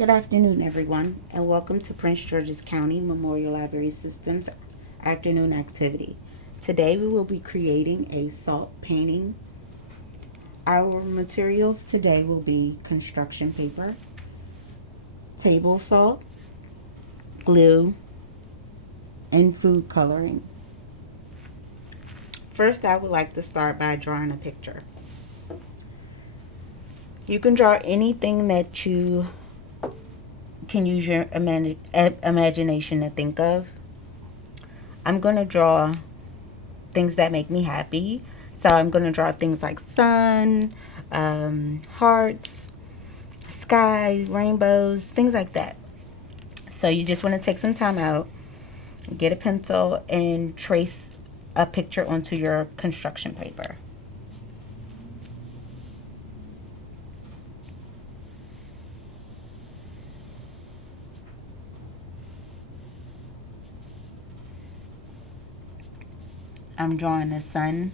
Good afternoon, everyone, and welcome to Prince George's County Memorial Library System's afternoon activity. Today we will be creating a salt painting. Our materials today will be construction paper, table salt, glue, and food coloring. First, I would like to start by drawing a picture. You can draw anything that you can use your imagination to think of. I'm going to draw things that make me happy. So I'm going to draw things like sun, hearts, sky, rainbows, things like that. So you just want to take some time out, get a pencil, and trace a picture onto your construction paper. I'm drawing the sun.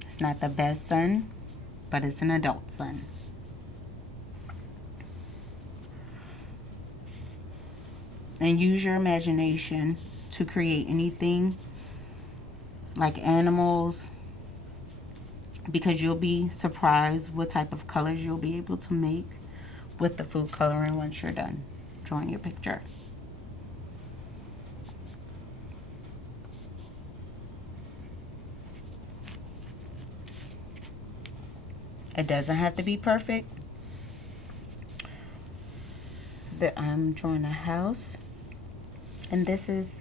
It's not the best sun, but it's an adult sun. And use your imagination to create anything like animals, because you'll be surprised what type of colors you'll be able to make with the food coloring once you're done drawing your picture. It doesn't have to be perfect. But I'm drawing a house, and this is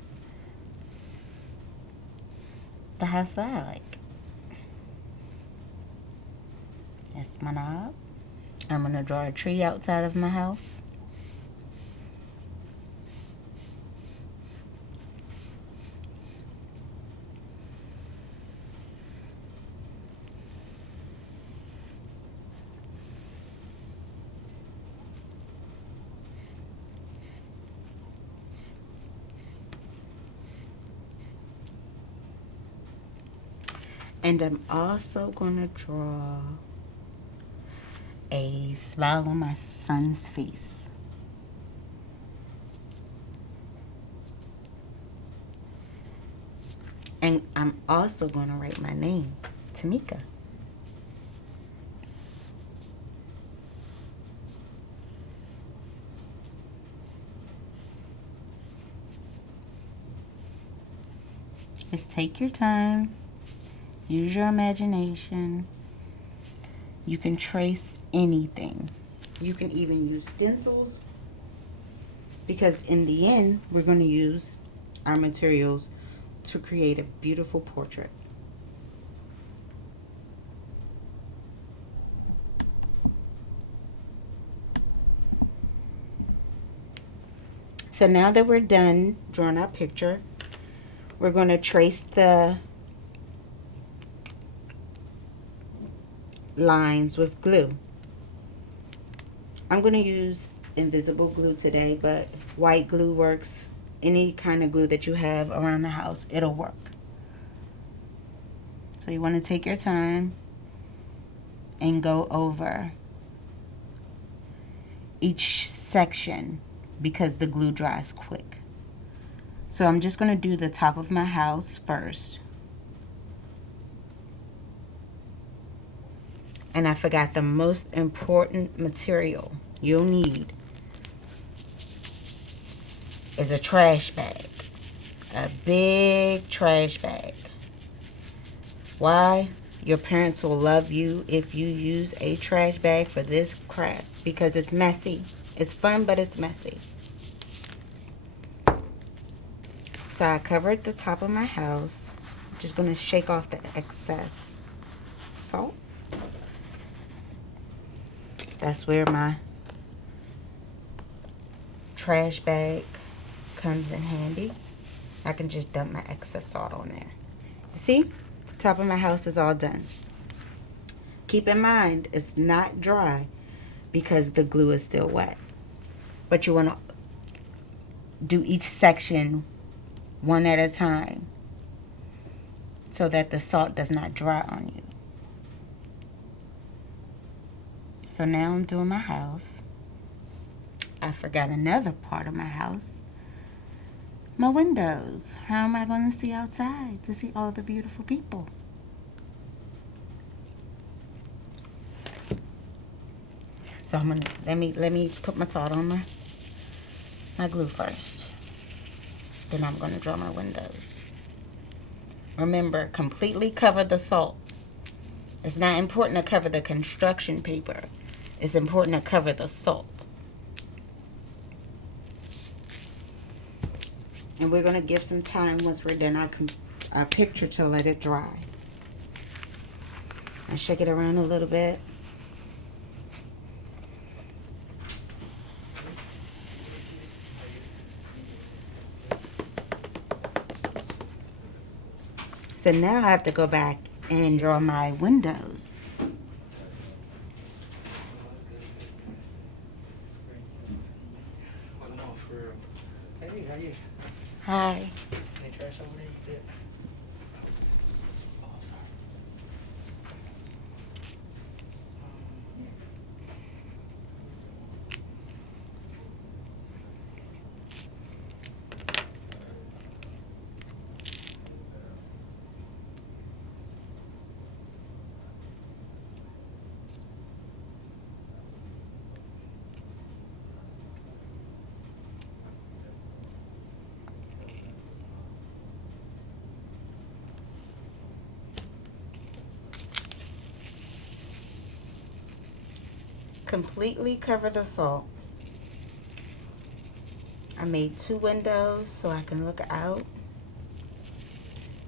the house that I like. That's my knob. I'm going to draw a tree outside of my house. And I'm also going to draw a smile on my son's face. And I'm also going to write my name, Tamika. Just take your time. Use your imagination. You can trace anything. You can even use stencils, because in the end, we're going to use our materials to create a beautiful portrait. So now that we're done drawing our picture, we're going to trace the lines with glue. I'm going to use invisible glue today, but white glue works. Any kind of glue that you have around the house, it'll work. So you want to take your time and go over each section because the glue dries quick. So I'm just going to do the top of my house first. And I forgot the most important material you'll need is a trash bag. A big trash bag. Why? Your parents will love you if you use a trash bag for this craft, because it's messy. It's fun, but it's messy. So I covered the top of my house. I'm just going to shake off the excess salt. That's where my trash bag comes in handy. I can just dump my excess salt on there. You see? The top of my house is all done. Keep in mind, it's not dry because the glue is still wet. But you want to do each section one at a time so that the salt does not dry on you. So now I'm doing my house. I forgot another part of my house. My windows. How am I going to see outside to see all the beautiful people? So I'm gonna let me put my salt on my glue first. Then I'm gonna draw my windows. Remember, completely cover the salt. It's not important to cover the construction paper. It's important to cover the salt. And we're gonna give some time once we're done our picture to let it dry. I shake it around a little bit. So now I have to go back and draw my windows. Hey, how you? Hi. Any trash over there? You did? Oh, sorry. Completely cover the salt. I made 2 windows so I can look out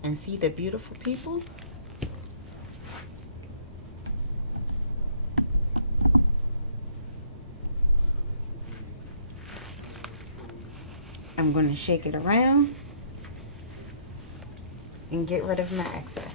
and see the beautiful people. I'm going to shake it around and get rid of my excess.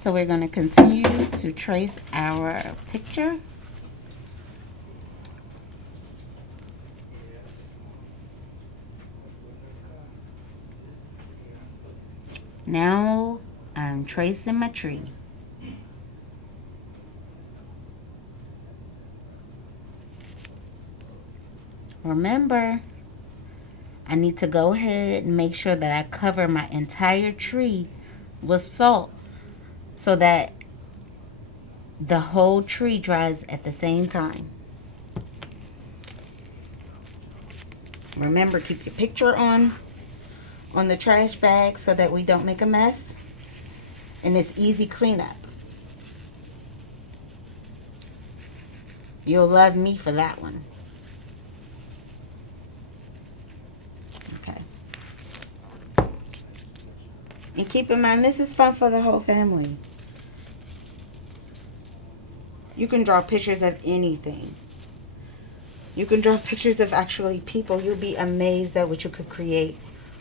So we're going to continue to trace our picture. Now I'm tracing my tree. Remember, I need to go ahead and make sure that I cover my entire tree with salt so that the whole tree dries at the same time. Remember, keep your picture on the trash bag so that we don't make a mess. And it's easy cleanup. You'll love me for that one. Okay. And keep in mind, this is fun for the whole family. You can draw pictures of anything. You can draw pictures of actually people. You'll be amazed at what you could create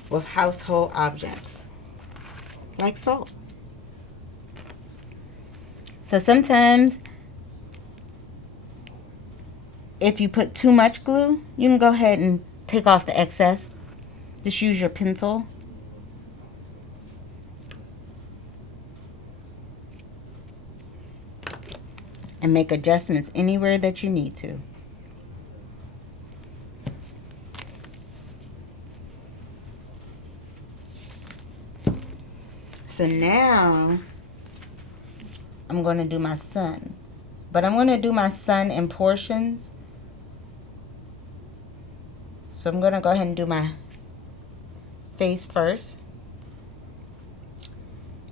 with household objects. Like salt. So sometimes, if you put too much glue, you can go ahead and take off the excess. Just use your pencil. And make adjustments anywhere that you need to. So now, I'm going to do my sun. But I'm going to do my sun in portions. So I'm going to go ahead and do my face first.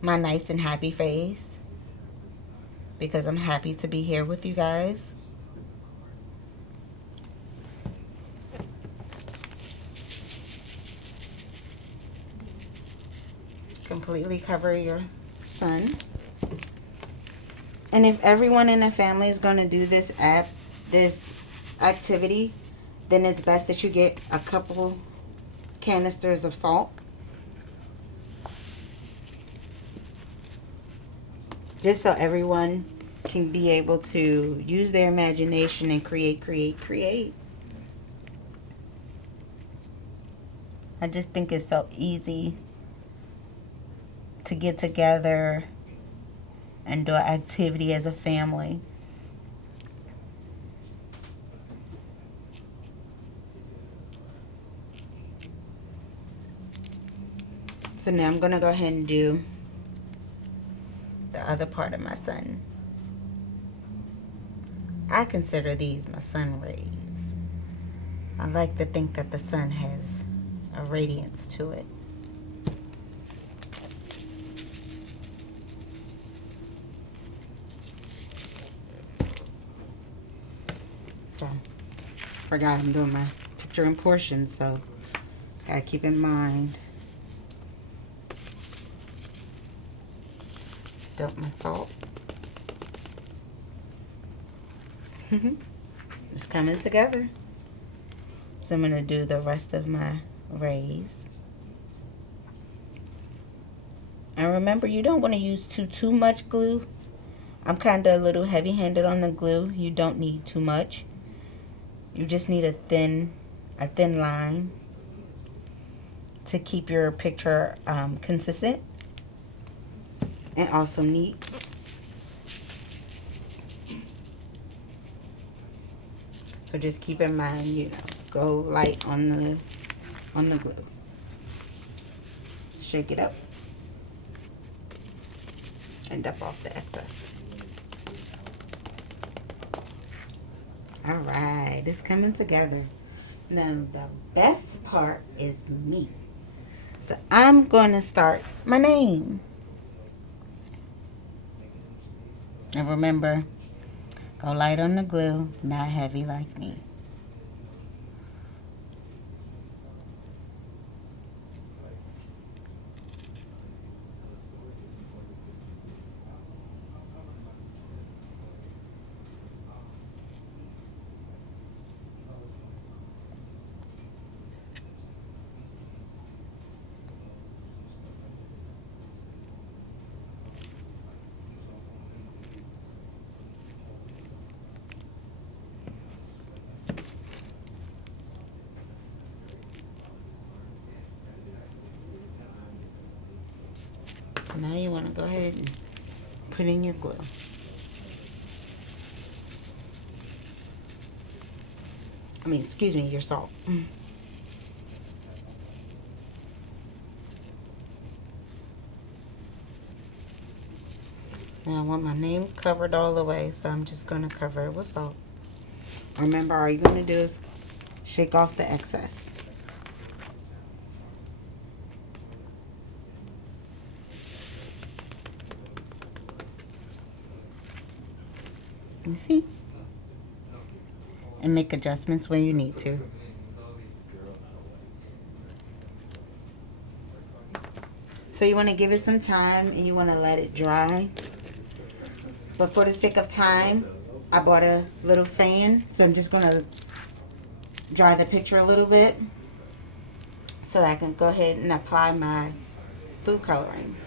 My nice and happy face. Because I'm happy to be here with you guys. Completely cover your sun. And if everyone in the family is going to do this activity, then it's best that you get a couple canisters of salt. Just so everyone can be able to use their imagination and create. I just think it's so easy to get together and do an activity as a family. So now I'm going to go ahead and do the other part of my sun. I consider these my sun rays. I like to think that the sun has a radiance to it. So, forgot I'm doing my picture in portions, so gotta keep in mind. Dump my salt. It's coming together. So I'm gonna do the rest of my rays. And remember, you don't want to use too much glue. I'm kind of a little heavy-handed on the glue. You don't need too much. You just need a thin line to keep your picture consistent and also neat. So just keep in mind, you know, go light on the glue. Shake it up and dump off the excess. All right, it's coming together. Now the best part is me. So I'm going to start my name. And remember, go light on the glue, not heavy like me. So now you want to go ahead and put in your glue. Excuse me, your salt. Now I want my name covered all the way, so I'm just going to cover it with salt. Remember, all you're going to do is shake off the excess. You see? And make adjustments when you need to. So you want to give it some time and you want to let it dry. But for the sake of time, I bought a little fan. So I'm just going to dry the picture a little bit so that I can go ahead and apply my food coloring.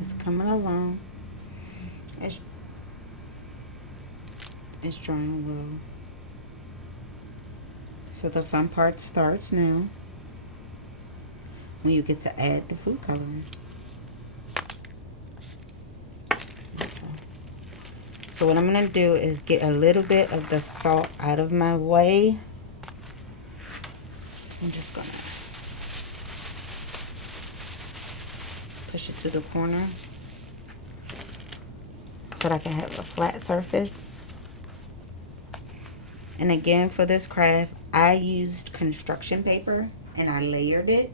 It's coming along. It's drying well. So the fun part starts now, when you get to add the food coloring. So what I'm going to do is get a little bit of the salt out of my way. I'm just going to push it to the corner so that I can have a flat surface. And again, for this craft, I used construction paper and I layered it.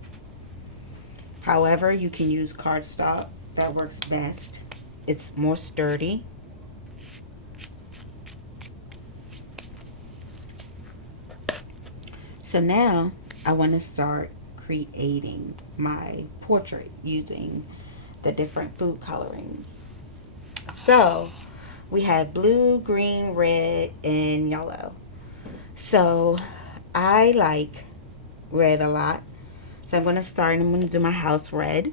However, you can use cardstock. That works best. It's more sturdy. So now I want to start creating my portrait using the different food colorings. So we have blue, green, red, and yellow. So I like red a lot. So I'm going to start and I'm going to do my house red.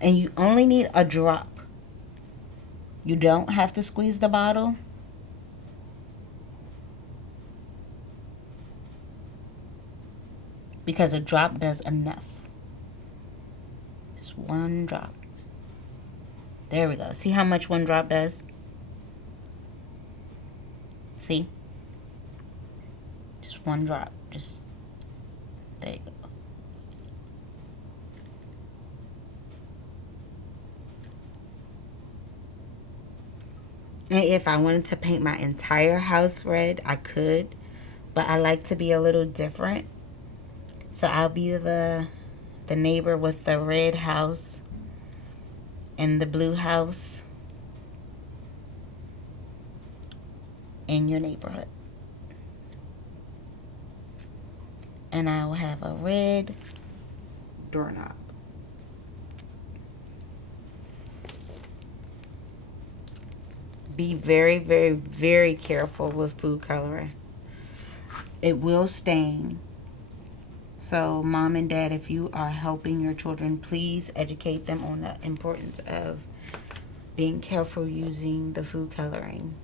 And you only need a drop. You don't have to squeeze the bottle. Because a drop does enough. Just one drop. There we go. See how much one drop does? See? Just one drop. Just, there you go. And if I wanted to paint my entire house red, I could. But I like to be a little different. So I'll be the neighbor with the red house and the blue house in your neighborhood. And I will have a red doorknob. Be very, very, very careful with food coloring. It will stain. So mom and dad, if you are helping your children, please educate them on the importance of being careful using the food coloring.